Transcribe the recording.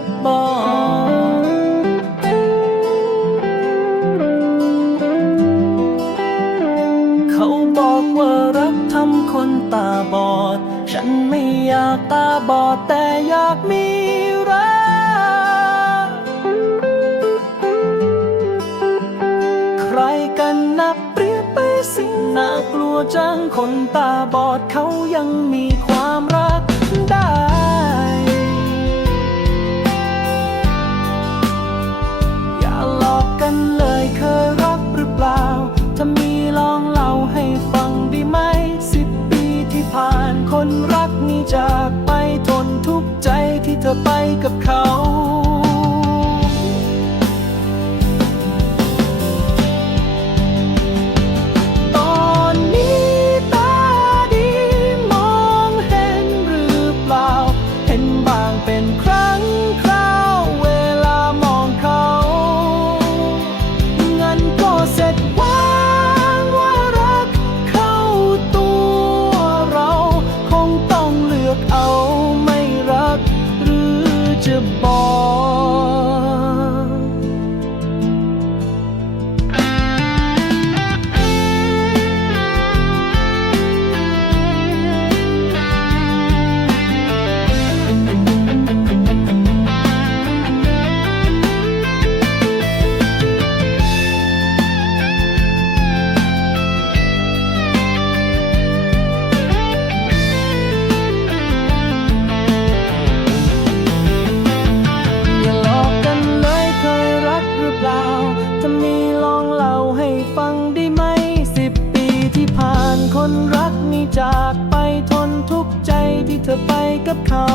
จะบอเขาบอกว่ารักทำคนตาบอด ฉันไม่อยากตาบอดแต่อยากมีรัก ใครกันนับเปรียบไปสิ่งน่ากลัวจังคนตาบอดเขายังมีความรักได้ จากไปทนทุกข์ใจที่เธอไปกับเขา คนรักนี่จากไปทนทุกข์ใจที่เธอไปกับเขา